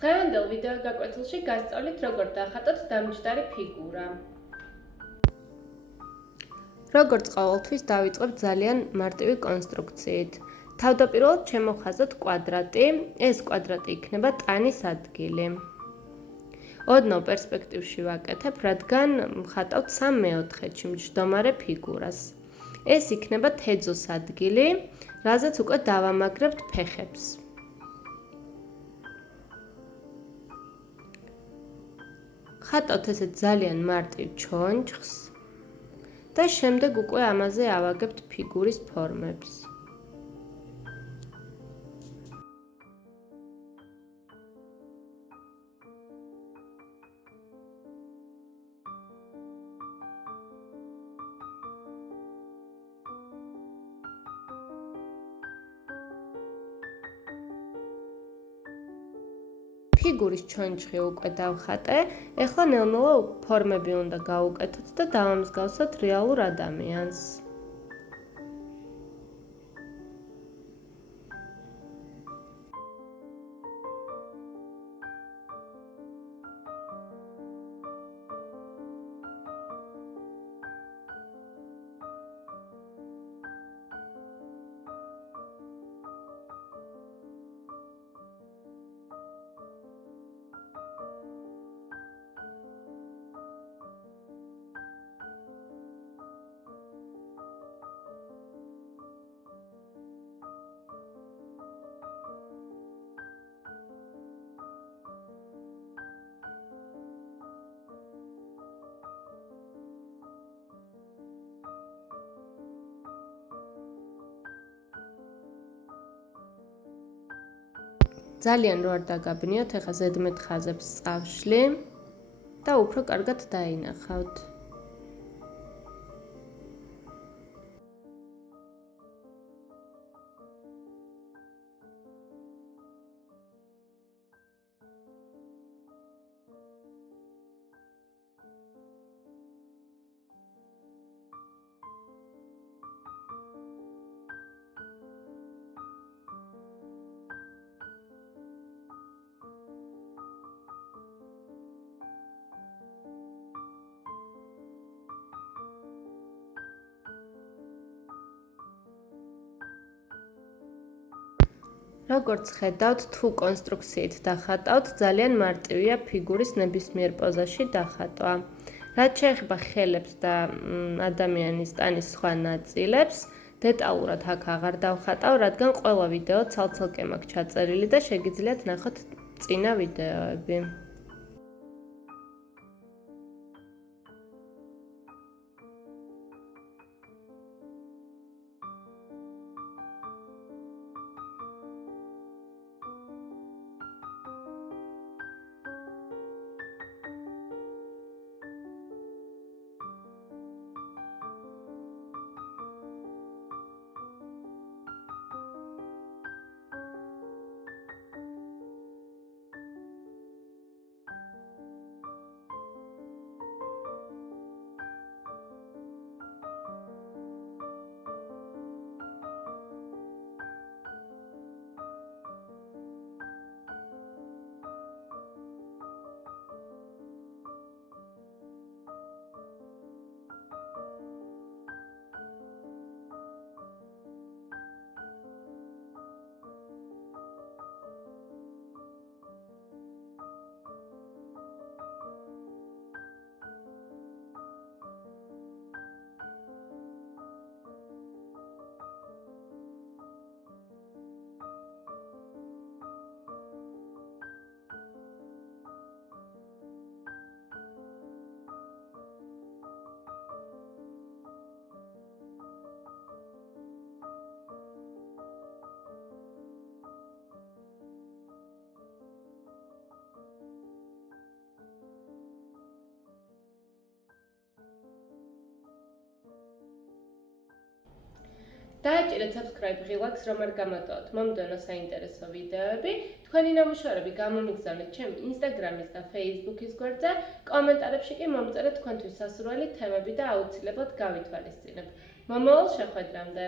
დღევანდელ ვიდეო გაკვეთილში გასწავლით როგორ დახატოთ დამჯდარი ფიგურა. როგორც ყოველთვის დავიწყებ ძალიან მარტივი კონსტრუქციით. თავდაპირველად შემოვხაზოთ კვადრატი, ეს კვადრატი იქნება ტანის ადგილი. ოდნავ პერსპექტივში ვაკეთებ, რადგან ვხატავთ 3/4-ში მჯდომარე ფიგურას. ეს იქნება თეძოს ადგილი, რაზეც უკვე დავამაგრებთ ფეხებს. ხატავთ ესეთ ძალიან მარტივ ჩონჩხს და შემდეგ უკვე ამაზე ავაგებთ ფიგურის ფორმებს. ფიგურის ჩონჩხი უკვე დავხატე, ეხლა ნელ-ნელა ფორმები უნდა გავუკეთოთ და დავამსგავსოთ რეალურ ადამიანს. ძალიან რო არ დაგაბნიოთ, ეხლა ზედმეტ ხაზებს წავშლი და უფრო კარგად დაინახავთ. როგორც ხედავთ, თუ კონსტრუქციით დახატავთ, ძალიან მარტივია ფიგურის ნებისმიერ პოზაში დახატვა. რაც შეეხება ხელებს და ადამიანის ტანის სხვა ნაწილებს, დეტალურად აქ აღარ დავხატავ, რადგან ყველა ვიდეო ცალ-ცალკე მაქვს ჩაწერილი და შეგიძლიათ ნახოთ წინა ვიდეოები. დააჭირეთ subscribe ღილაკს, რომ არ გამატოვოთ მომდევნო საინტერესო ვიდეოები. თქვენი ნამუშევრები გამომიგზავნეთ ჩემ Instagram-ის და Facebook-ის გვერდზე. კომენტარებში კი მომწერეთ თქვენთვის სასურველი თემები და აუცილებლად გავითვალისწინებ. მომავალ შეხვედრამდე.